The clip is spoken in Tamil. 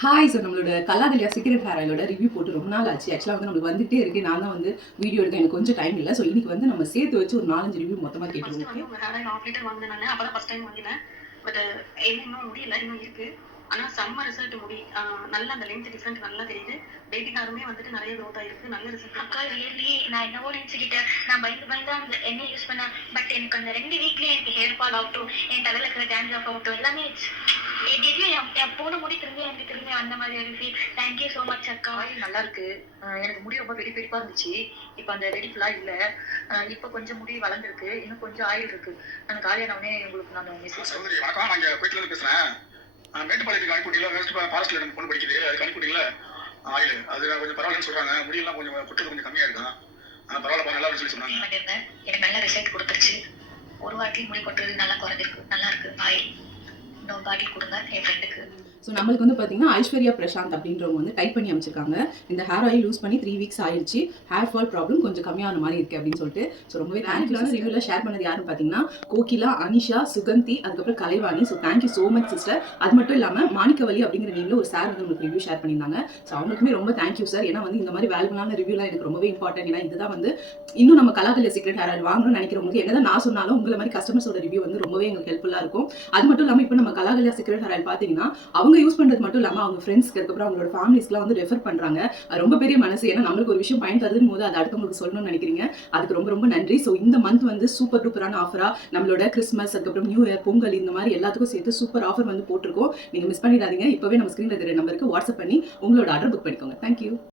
ஹாய் சார், நம்மளோட கலாகலியா சீக்ரெட் ஹேர் ஆயிலோட ரிவ்யூ போட்டு ரொம்ப நாள் ஆச்சு. ஆக்சுவலாக வந்து நம்மளுக்கு வந்துட்டே இருக்கு. நான் தான் வந்து வீடியோ எடுக்க எனக்கு கொஞ்சம் டைம் இல்லை. ஸோ இன்னைக்கு வந்து நம்ம சேர்த்து வச்சு ஒரு 4-5 ரிவ்யூ மொத்தமாக கேட்டுருவோம். உங்க ஹேர் ஆயில் 1/2 லிட்டர் வாங்கினேன் நான். அப்பதான் ஃபர்ஸ்ட் டைம் வாங்கினேன். பட் இன்னும் முடியல, இன்னும் இருக்கு. ஆனா செம்ம ரிசல்ட். முடி நல்லா அந்த லென்த் டிஃபரெண்ட் நல்லா தெரியுது. பேபி ஹேருமே வந்துட்டு நிறைய க்ரோத் ஆயிருக்கு. நல்ல ரிசல்ட். அக்கா ரியலி நான் என்னவோ நினைச்சுக்கிட்டேன். நான் பயந்து அந்த எண்ணெய் யூஸ் பண்ணேன். பட் எனக்கு அந்த 2 வீக்லயே எனக்கு ஹேர் ஃபால் ஆகட்டும், என் தலையில இருக்கிற டேண்ட்ரஃப் ஆகட்டும், எல்லாமே திடீர்னு என் போன முடி திரும்பி அந்த மாதிரி ஒரு ஃபீல். தேங்க்யூ ஸோ மச் அக்கா. ஆயில் நல்லா இருக்கு. எனக்கு முடி ரொம்ப வெடி வெடிப்பா இருந்துச்சு. இப்போ அந்த வெடி ஃபுல்லா இல்ல. இப்போ கொஞ்சம் முடி வளர்ந்துருக்கு. இன்னும் கொஞ்சம் ஆயில் இருக்கு. நான் காலியானவனே உங்களுக்கு நான் மெசேஜ் சகோதரி வணக்கம். நான் இங்கே கோயிலேருந்து பேசுகிறேன். மேட்டுப்பாளையத்துக்கு அனுப்பிட்டீங்களா? வெஸ்ட் ஃபாரஸ்ட்டில் எனக்கு பொண்ணு படிக்குது. அதுக்கு அனுப்பிட்டீங்களா ஆயில்? அது கொஞ்சம் பரவாயில்லன்னு சொல்கிறாங்க. முடியெல்லாம் கொஞ்சம் கொட்டது கொஞ்சம் கம்மியாக இருக்கும். பரவாயில்லப்பா, நல்லா சொல்லி சொன்னாங்க. பண்ணியிருந்தேன். எனக்கு நல்ல ரிசல்ட் கொடுத்துருச்சு. ஒரு வாட்டி முடி கொட்டுறது நல்லா குறைஞ்சிருக்கு. நல்லா இருக்கு. ஆயில் இன்னொரு பாட்டில் கொடுங்க என் ஃப்ரெண்டுக்கு. ஸோ நம்மளுக்கு வந்து பார்த்தீங்கன்னா ஐஸ்வர்யா பிரசாந்த் அப்படின்றவங்க வந்து டைப் பண்ணி அமைச்சிருக்காங்க. இந்த ஹேர் ஆயில் யூஸ் பண்ணி 3 வீக்ஸ் ஆயிடுச்சு. ஹேர் ஃபால் ப்ராப்ளம் கொஞ்சம் கம்மியான மாதிரி இருக்குது அப்படின்னு சொல்லிட்டு. ஸோ ரொம்பவே தேங்க்யூலான ரிவ்யூவில் ஷேர் பண்ணது யாருன்னு பார்த்தீங்கன்னா கோகிலா, அனிஷா, சுகந்தி, அதுக்கப்புறம் Kalaivani. So thank you so much sister. அது மட்டும் இல்லாமல் மாணிக்கவலி அப்படிங்கிற நேமில் ஒரு சார் வந்து உங்களுக்கு ரிவ்யூ ஷேர் பண்ணியிருந்தாங்க. ஸோ அவங்களுக்குமே ரொம்ப தேங்க்யூ சார். ஏன்னா வந்து இந்த மாதிரி வேல்யூபிளான ரிவ்யூலாம் எனக்கு ரொம்பவே இம்பார்ட்டன்ட். ஏன்னா இதுதான் வந்து இன்னும் நம்ம கலாகலியா சீக்ரெட் ஹேர் ஆயில் வாங்கணும்னு நினைக்கிறவங்களுக்கு என்னதான் நான் சொன்னாலும் உங்களை மாதிரி கஸ்டமர்ஸோட ரிவ்யூ வந்து ரொம்பவே எங்களுக்கு ஹெல்ப்ஃபுல்லாக இருக்கும். அது மட்டும் இல்லாமல் இப்போ நம்ம கலாகலியா சீக்ரெட் ஹேர் ஆயில் பார்த்தீங்கன்னா அவங்க யூஸ் பண்ணுறது மட்டும் இல்லாமல் அவங்க ஃப்ரெண்ட்ஸ்க்கு அதுக்கப்புறம் அவங்களோட ஃபேமிலிஸ்க்குலாம் வந்து ரெஃபர் பண்ணுறாங்க. ரொம்ப பெரிய மனசு. ஏன்னா நம்மளுக்கு ஒரு விஷயம் பயன் தருதுன்னு போது அதை அடுத்தவங்களுக்கு சொல்லணும்னு நினைக்கிறீங்க. அதுக்கு ரொம்ப ரொம்ப நன்றி. ஸோ இந்த மந்த் வந்து சூப்பர் டூப்பரான ஆஃபராக நம்மளோட கிறிஸ்மஸ், அதுக்கப்புறம் நியூ இயர், பொங்கல் இந்த மாதிரி எல்லாத்துக்கும் சேர்த்து சூப்பர் ஆஃபர் வந்து போட்டிருக்கோம். நீங்கள் மிஸ் பண்ணிடாதீங்க. இப்போவே நம்ம ஸ்க்ரீனில் இருக்கிற நம்பருக்கு வாட்ஸ்அப் பண்ணி உங்களோட ஆர்டர் புக் பண்ணிக்கோங்க. தேங்க்யூ.